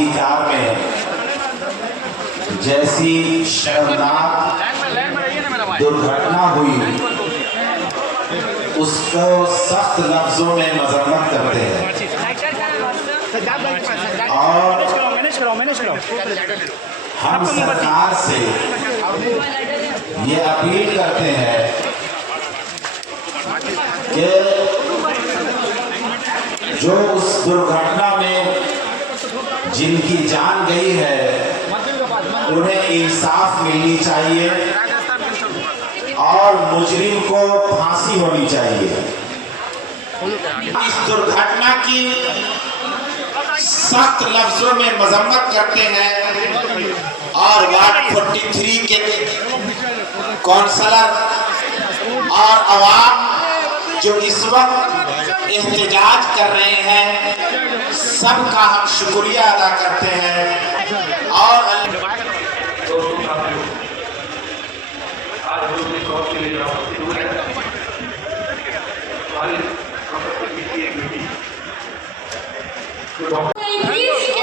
निजी कार में जैसी शर्मनाक दुर्घटना हुई उसको सख्त लफ्जों में मजम्मत करते हैं और हम सरकार से ये अपील करते हैं कि जो उस दुर्घटना में जिनकी जान गई है उन्हें इंसाफ मिलनी चाहिए और मुजरिम को फांसी होनी चाहिए। इस दुर्घटना की सख्त लफ्जों में मजम्मत करते हैं और वार्ड 43 के काउंसलर और अवाम जो इस वक्त एहतजाज कर रहे हैं सबका हम शुक्रिया अदा करते हैं। और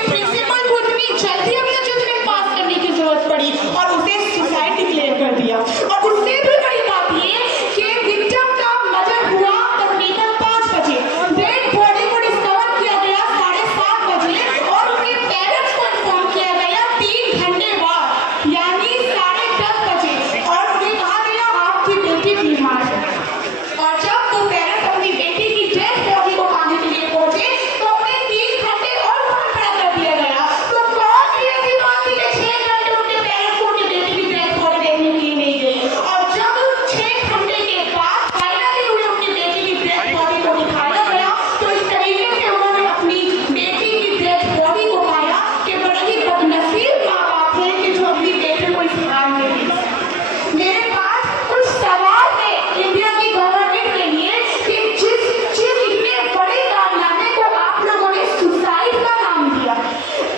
प्रिंसिपल खुद भी जल्दी अपना जजमेंट पास करने की जरूरत पड़ी और उसे सुसाइड डिक्लेयर कर दिया। और उससे भी बड़ी बात ये कि विक्टिम का मर्डर हुआ तकरीबन 5 बजे, डेड बॉडी को डिस्कवर किया गया 7:30 बजे और उनके पेरेंट्स को इन्फॉर्म किया गया 3 घंटे बाद यानी 10:30 बजे और उन्हें कहा गया आपकी बेटी बीमार है। और जब वो पेरेंट्स अपनी बेटी की डेड बॉडी को पाने के लिए पहुंचे तो उन्हें 3 घंटे और खड़ा कर दिया गया। तो कौन सी ऐसी बात थी कि 6 घंटे उनके पेरेंट्स को उनकी बेटी की डेड बॉडी देखने के लिए नहीं गए और जब 6 घंटे के बाद फाइनली उन्हें उनकी बेटी की डेड बॉडी को दिखाया गया तो इस तरीके से उन्होंने अपनी बेटी की डेड बॉडी को पाया कि बड़े ही बदनसीब माँ बाप हैं कि जो अपनी बेटी को इस हाल में दी। मेरे पास कुछ सवाल है इंडिया की गवर्नमेंट के लिए कि जिस इतने बड़े कारनामे को आप लोगों ने सुसाइड का नाम दिया,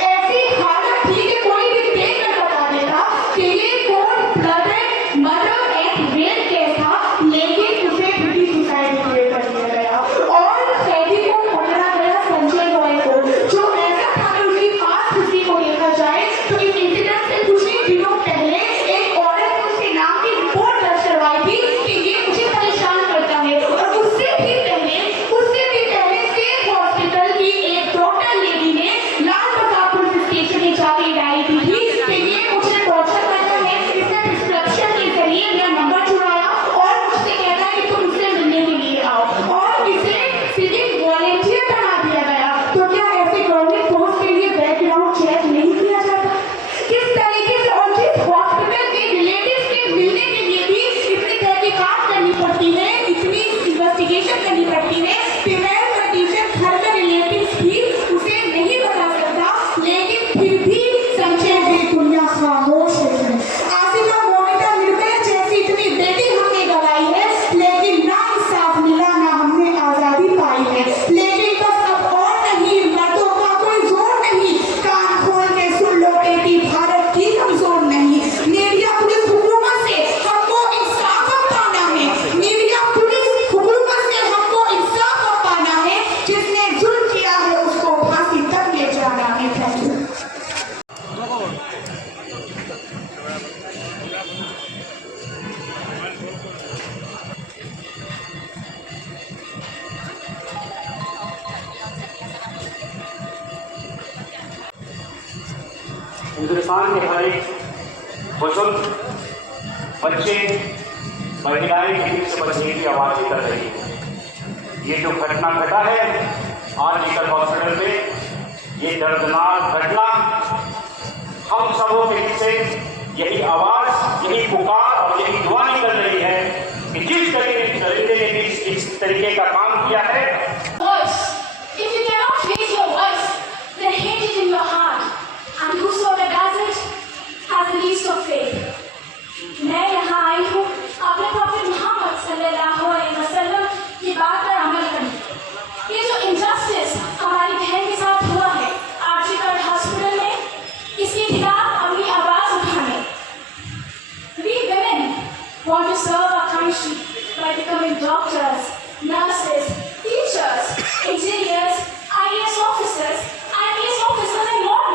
ऐसी हालत थी कि कोई भी देख कर बता देता कि ये court blooded murder and rape case था, लेकिन उसे भी सुसाइड डिक्लेयर कर दिया गया और कैदी को पकड़ा गया संजय रॉय को, जो ऐसा था कि उसकी पास किसी को देखा जाए तो इस इंसिडेंट से कुछ ही दिनों पहले एक औरत ने उसके नाम की रिपोर्ट दर्ज करवाई थी कि ये मुझे परेशान करता है। और उससे भी पहले सेफ हॉस्पिटल की एक डॉक्टर लेडी ने लाल बाजार पुलिस स्टेशन में जाके डायरी दी थी कि ये मुझे टॉर्चर करता है, इसने प्रिस्क्रिप्शन के जरिए मेरा नंबर चुराया और मुझसे कहता है कि तुम मुझसे मिलने के लिए आओ और इसे सिविक वॉलंटियर बना दिया गया। तो क्या ऐसे गवर्नमेंट पोस्ट के लिए बैकग्राउंड चेक नहीं किया जाता? किस तरीके से और जिस हॉस्पिटल के रिलेटिव्स के मिलने के लिए भी इतनी तहकीकात करनी पड़ती है, इतनी इन्वेस्टिगेशन करनी पड़ती है, फीमेल कंडीशन घर में रिलेटिव्स भी उसे नहीं बता सकता, लेकिन फिर भी संजय की दुनिया खामोश है। आसिफा मोनिका निर्भया जैसी इतनी बेटी हमने गवाई है, लेकिन ना इंसाफ मिला, ना हमने आजादी पाई है। लेकिन बस अब और नहीं, मर्दों का कोई जोर नहीं, कान खोल के सुन लो बेटी भारत की कमजोर नहीं। मीडिया पुलिस हुकूमत से हमको इंसाफ पाना है, मीडिया पुलिस हुकूमत से हमको इंसाफ पाना है, जिसने जुल्म किया है उसको फांसी तक ले जाना है। Thank you. हिंदुस्तान के हर एक बुजुर्ग, बच्चे, महिलाएं हिंदी से बचने की आवाज कर रही है। ये जो घटना घटा है आरजीकर हॉस्पिटल में, ये दर्दनाक घटना हम सबों के पीछे यही आवाज, यही पुकार और यही दुआ निकल रही है कि जिस दरिंदे ने भी इस तरीके का काम किया है। If you cannot raise your voice, then hate it in your heart, and whosoever does it has the least of faith. मैं यहाँ आई हूँ अपने प्रॉफेट मोहम्मद सल्लल्लाहु अलैहि वसल्लम की बात पर अमल करने। ये जो इनजस्टिस हमारी बहन के साथ हुआ है आरजीकर हॉस्पिटल में, इसके खिलाफ अपनी आवाज उठाने। We women want to serve our country by becoming doctors, nurses, teachers, engineers, IAS officers and more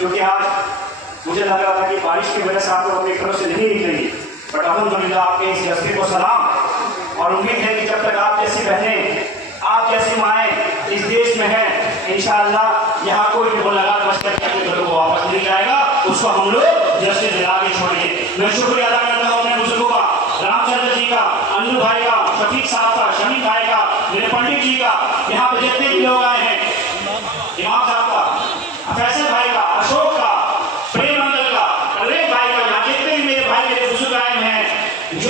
क्योंकि आज मुझे लग रहा था कि बारिश की वजह से आप लोग अपने घरों से नहीं निकलेंगे, बट अल्हम्दुलिल्लाह आपके इस जज्बे को सलाम। और उम्मीद है कि जब तक आप जैसी बहनें, आप जैसी माएँ इस देश में हैं, इंशाअल्लाह यहाँ कोई भी मुलाकात मस्जिद के घरों को वापस नहीं जाएगा, उसको हम लोग जैसे दिला के छोड़ेंगे। मैं शुक्रिया अदा करता हूँ अपने बुजुर्गों का, रामचंद्र जी का, अनिल भाई का, शफीक साहब का, शमीम भाई का, मेरे पंडित जी का, यहाँ पे जितने भी लोग आए हैं, इमाम साहब का, फैसल भाई का, अशोक का, प्रेम मंगल का, कलेश भाई का, यहाँ जितने भी मेरे भाई मेरे बुजुर्ग आए हैं, जो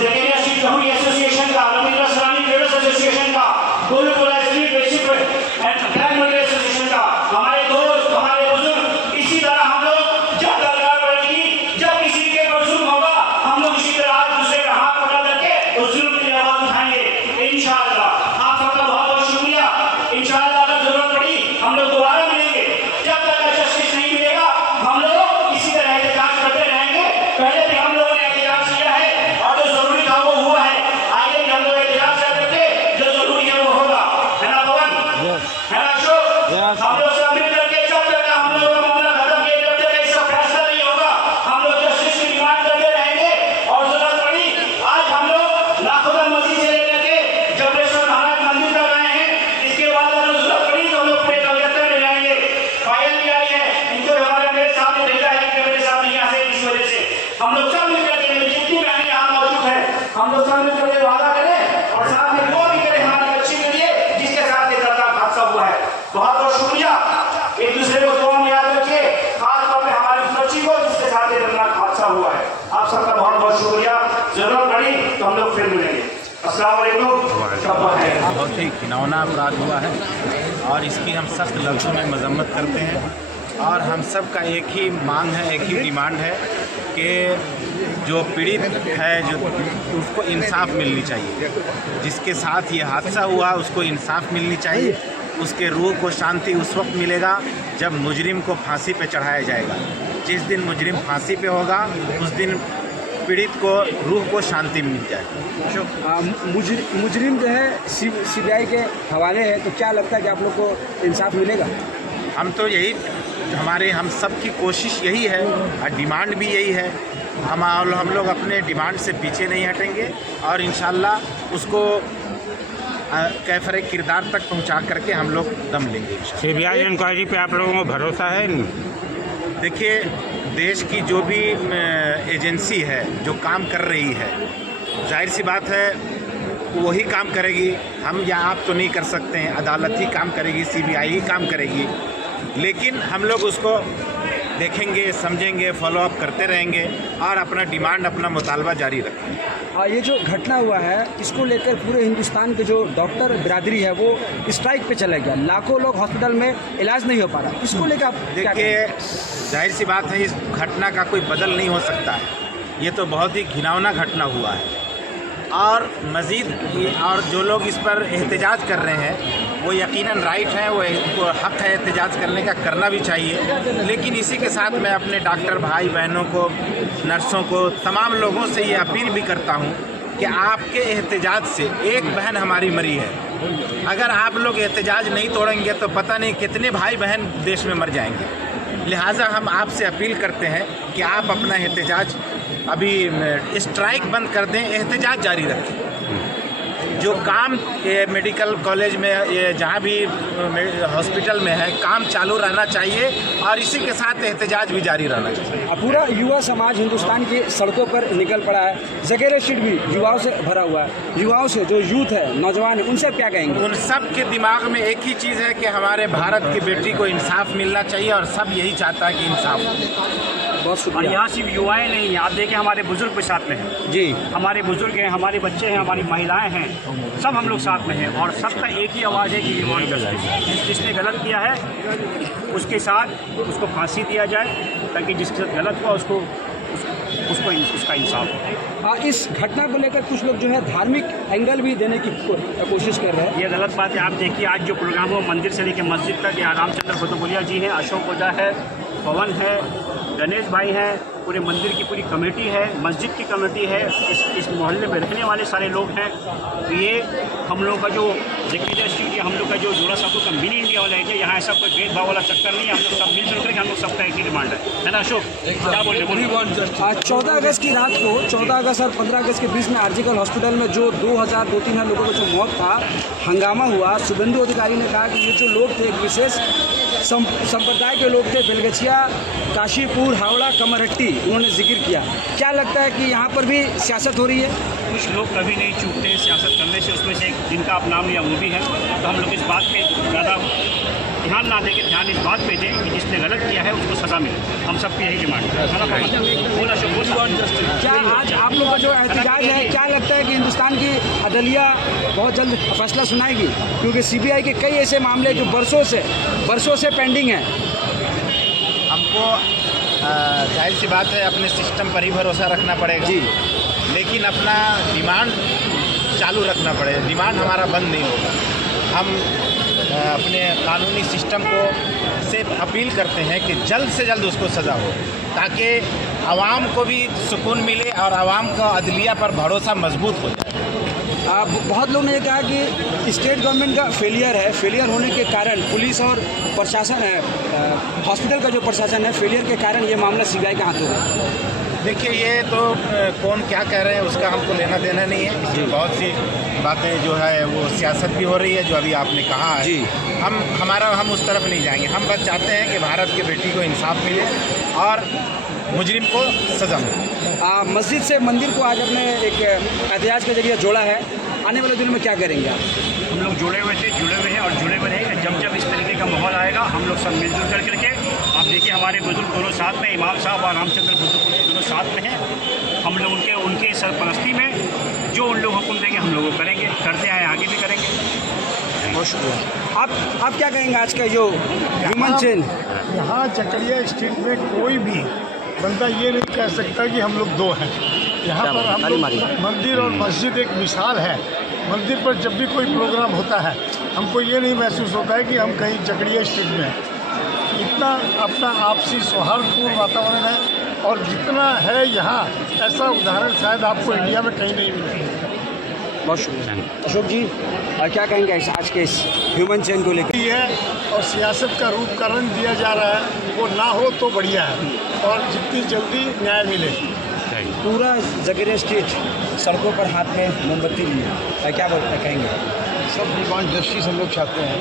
जकेरिया स्ट्रीट जहुरी एसोसिएशन का, रविंद्र इस्लामिक ट्रेडर्स एसोसिएशन का, Golpura street basic and grand Mandi association का, हमारे दोस्त, हमारे बुजुर्ग, इसी तरह हम लोग जब दरगाह पड़ेगी, जब किसी के पर जुल्म होगा, हम लोग इसी तरह आज दूसरे का हाथ पकड़ करके उस जुल्म की आवाज उठाएंगे इंशाअल्लाह। आप सबका बहुत बहुत शुक्रिया। इंशाअल्लाह अगर जरूरत पड़ी हम लोग दोबारा मिलेंगे। जब तक जस्टिस नहीं मिलेगा हम लोग इसी तरह एहतजाज करते रहेंगे। पहले भी हम लोगों ने एहतजाज किया है और जो जरूरी था वो हुआ है, आगे भी हम लोग एहतजाज करते थे, जो जरूरी है वो होगा, है ना पवन, है ना अशोक? हम लोग सब मिल करके जब तक हम लोग का मामला खत्म किए, जब तक इसका फैसला नहीं होगा, हम लोग जस्टिस की डिमांड करते रहेंगे। और जरूरत पड़ी आज हम लोग लाखों मस्जिद से लेकर के जबरेश्वर महाराज मंदिर तक आए हैं। इसके बाद अगर जरूरत पड़ी तो हम लोग पूरे कलकत्ता में जाएंगे। फाइल भी आई है, इनको हमारे मेरे सामने भेजा है कि मेरे साथ नहीं आ सकते, इस वजह से हम लोग सब मिल करके जितनी बहनें यहाँ मौजूद है, हम लोग सब मिल करके वादा करें और साथ में वो भी करें हमारे बच्चे के लिए जिसके साथ ये दर्दनाक हादसा हुआ है। बहुत बहुत शुक्रिया। एक दूसरे को दुआ में याद रखिए, खासतौर पे हमारी उस बच्ची को जिसके साथ ये दर्दनाक हादसा हुआ है। आप सबका बहुत बहुत शुक्रिया। जरूरत पड़ी तो हम लोग फिर मिलेंगे। अस्सलाम वालेकुम। बहुत ही घिनौना अपराध हुआ है और इसकी हम सख्त लफ्ज़ों में मजम्मत करते हैं। और हम सब का एक ही मांग है, एक ही डिमांड है कि जो पीड़ित है जो उसको इंसाफ मिलनी चाहिए। जिसके साथ ये हादसा हुआ उसको इंसाफ मिलनी चाहिए। उसके रूह को शांति उस वक्त मिलेगा जब मुजरिम को फांसी पे चढ़ाया जाएगा। जिस दिन मुजरिम फांसी पे होगा उस दिन पीड़ित को रूह को शांति मिल जाए। मुजरिम जो है सीबीआई के हवाले है, तो क्या लगता है कि आप लोग को इंसाफ मिलेगा? हम तो यही हम सब की कोशिश यही है और डिमांड भी यही है। हम लोग अपने डिमांड से पीछे नहीं हटेंगे और इंशाल्लाह उसको कैफरे किरदार तक पहुंचा करके हम लोग दम लेंगे। सीबीआई इंक्वायरी पे आप लोगों को भरोसा है? देखिए, देश की जो भी एजेंसी है जो काम कर रही है, जाहिर सी बात है वही काम करेगी। हम या आप तो नहीं कर सकते हैं, अदालत ही काम करेगी, सीबीआई ही काम करेगी। लेकिन हम लोग उसको देखेंगे, समझेंगे, फॉलोअप करते रहेंगे और अपना डिमांड, अपना मुतालबा जारी रखेंगे। ये जो घटना हुआ है इसको लेकर पूरे हिंदुस्तान के जो डॉक्टर बिरादरी है वो स्ट्राइक पे चला गया। लाखों लोग हॉस्पिटल में इलाज नहीं हो पा रहा। इसको लेकर आप देखिए, जाहिर सी बात है इस घटना का कोई बदल नहीं हो सकता है। ये तो बहुत ही घिनौना घटना हुआ है और मज़ीद और जो लोग इस पर एहतजाज कर रहे हैं वो यकीनन राइट है, वो उनको हक़ है एहतजाज करने का, करना भी चाहिए। लेकिन इसी के साथ मैं अपने डॉक्टर भाई बहनों को, नर्सों को, तमाम लोगों से ये अपील भी करता हूँ कि आपके एहतजाज से एक बहन हमारी मरी है। अगर आप लोग एहतजाज नहीं तोड़ेंगे तो पता नहीं कितने भाई बहन देश में मर जाएंगे। लिहाजा हम आपसे अपील करते हैं कि आप अपना एहतजाज अभी स्ट्राइक बंद कर दें, एहतजाज जारी रखें। जो काम मेडिकल कॉलेज में, ये जहाँ भी हॉस्पिटल में है, काम चालू रहना चाहिए और इसी के साथ एहतजाज भी जारी रहना चाहिए। पूरा युवा समाज हिंदुस्तान की सड़कों पर निकल पड़ा है। जकेरिया स्ट्रीट भी युवाओं से भरा हुआ है। युवाओं से, जो यूथ है, नौजवान है, उनसे क्या कहेंगे? उन सब के दिमाग में एक ही चीज़ है कि हमारे भारत की बेटी को इंसाफ मिलना चाहिए और सब यही चाहता है कि इंसाफ। बहुत और शुक्रिया। यहाँ सिर्फ युवाएं नहीं, आप देखें हमारे बुजुर्ग भी साथ में हैं जी, हमारे बुजुर्ग हैं, हमारे बच्चे हैं, हमारी महिलाएं हैं, सब हम लोग साथ में हैं और सबका एक ही आवाज़ है कि वी वांट जस्टिस। जिसने गलत किया है उसके साथ उसको फांसी दिया जाए ताकि जिसके साथ गलत हुआ उसको उसका इंसाफ हो। इस घटना को लेकर कुछ लोग जो है धार्मिक एंगल भी देने की कोशिश कर रहे हैं। ये गलत बात है। आप देखिए आज जो प्रोग्राम हुआ मंदिर से लेकर मस्जिद तक, यहाँ रामचंद्र कुतुबुलिया जी हैं, अशोक ओझा है, पवन है, गणेश भाई हैं, पूरे मंदिर की पूरी कमेटी है, मस्जिद की कमेटी है, इस मोहल्ले में रहने वाले सारे लोग हैं। तो ये हम लोग का जो जकीरिया स्ट्रीट या हम लोग का जो जोड़ा साहू का मिनी इंडिया वाला है, यहाँ ऐसा कोई भेदभाव वाला चक्कर नहीं है। हम लोग सब मिलजुल करके हम लोग सबका एक ही डिमांड है ना अशोक? क्या बोल रहे? आज 14 अगस्त की रात को 14 अगस्त और 15 अगस्त के बीच में आरजीकल हॉस्पिटल में जो 2,000-3,000 लोगों का जो मौत था, हंगामा हुआ। शुभेंदु अधिकारी ने कहा कि ये जो लोग थे एक विशेष संप्रदाय के लोग थे, बेलगछिया, काशीपुर, हावड़ा, कमरहट्टी, उन्होंने जिक्र किया। क्या लगता है कि यहाँ पर भी सियासत हो रही है? कुछ लोग कभी नहीं चूकते सियासत करने से, उसमें से एक जिनका आप नाम लिया वो भी है। तो हम लोग इस बात पे ज़्यादा ध्यान ना दें, ध्यान इस बात पे दें कि जिसने गलत किया है उसको सज़ा मिले। हम सबकी यही डिमांड है। क्या आज आप लोग का जो एहतजाज है, क्या लगता है कि हिंदुस्तान की अदलिया बहुत जल्द फैसला सुनाएगी? क्योंकि सीबीआई के कई ऐसे मामले जो बरसों से पेंडिंग हैं। हमको जाहिर सी बात है अपने सिस्टम पर ही भरोसा रखना पड़ेगा जी, लेकिन अपना डिमांड चालू रखना पड़ेगा। डिमांड हमारा बंद नहीं होगा। हम अपने कानूनी सिस्टम को से अपील करते हैं कि जल्द से जल्द उसको सज़ा हो, ताकि आवाम को भी सुकून मिले और आवाम का अदलिया पर भरोसा मजबूत हो जाए। बहुत लोग ने कहा कि स्टेट गवर्नमेंट का फेलियर होने के कारण पुलिस और प्रशासन है, हॉस्पिटल का जो प्रशासन है, फेलियर के कारण ये मामला सीबीआई के हाथों में। देखिए, ये तो कौन क्या कह रहे हैं उसका हमको लेना देना नहीं है। इसमें बहुत सी बातें जो है वो सियासत भी हो रही है, जो अभी आपने कहा है जी। हम उस तरफ नहीं जाएंगे। हम बस चाहते हैं कि भारत की बेटी को इंसाफ मिले और मुजरिम को सज़ा मिले। मस्जिद से मंदिर को आज अपने एक एहतजाज के जरिए जोड़ा है। आने वाले दिनों में क्या करेंगे आप? हम लोग जुड़े हुए हैं और जुड़े हुए रहेंगे। जब इस तरीके का माहौल आएगा हम लोग सब मिलजुल करके, आप देखिए हमारे बुजुर्ग दोनों साथ में, इमाम साहब और रामचंद्र बुजुर्ग दोनों साथ में हैं। हम लोग उनके सरपरस्ती में जो उन लोग हुक्म देंगे हम लोग करेंगे, करते आए, आगे भी करेंगे। बहुत शुक्रिया। आप क्या कहेंगे आज का जो ह्यूमन चेन? यहाँ चकरिया स्ट्रीट में कोई भी बंदा ये नहीं कह सकता कि हम लोग दो हैं। यहाँ पर हम लोग, मंदिर और मस्जिद एक मिसाल है। मंदिर पर जब भी कोई प्रोग्राम होता है हमको ये नहीं महसूस होता है कि हम कहीं चकरिया स्ट्रीट में हैं। इतना अपना आपसी सौहार्दपूर्ण वातावरण है और जितना है यहाँ, ऐसा उदाहरण शायद आपको इंडिया में कहीं नहीं मिलेगा। बहुत शुक्रिया अशोक जी। और क्या कहेंगे आज के इस ह्यूमन चेन को लेकर? ये है और सियासत का रूप का रंग दिया जा रहा है, वो ना हो तो बढ़िया है और जितनी जल्दी न्याय मिले। पूरा जकीरिया स्ट्रीट सड़कों पर हाथ में मोमबत्ती लिए, क्या कहेंगे? सब डिमांड जस्टिस हम लोग चाहते हैं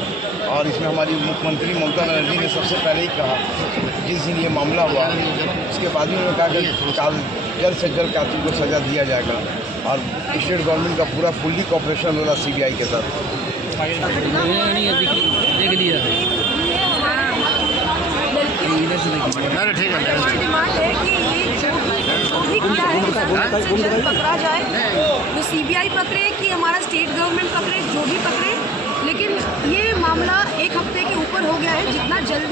और इसमें हमारी मुख्यमंत्री ममता बनर्जी ने सबसे पहले ही कहा, जिस दिन ये मामला हुआ उसके बाद में उन्होंने कहा कि जल्द से जल्द कातिल को सज़ा दिया जाएगा और स्टेट गवर्नमेंट का पूरा फुल्ली कॉपरेशन हो रहा सीबीआई के साथ। देख लिया ठीक है। डिमांड है कि ये जो भी किया है जल्द पकड़ा जाए, तो सीबीआई पकड़े कि हमारा स्टेट गवर्नमेंट पकड़े, जो भी पकड़े, लेकिन ये मामला एक हफ्ते के ऊपर हो गया है। जितना जल्दी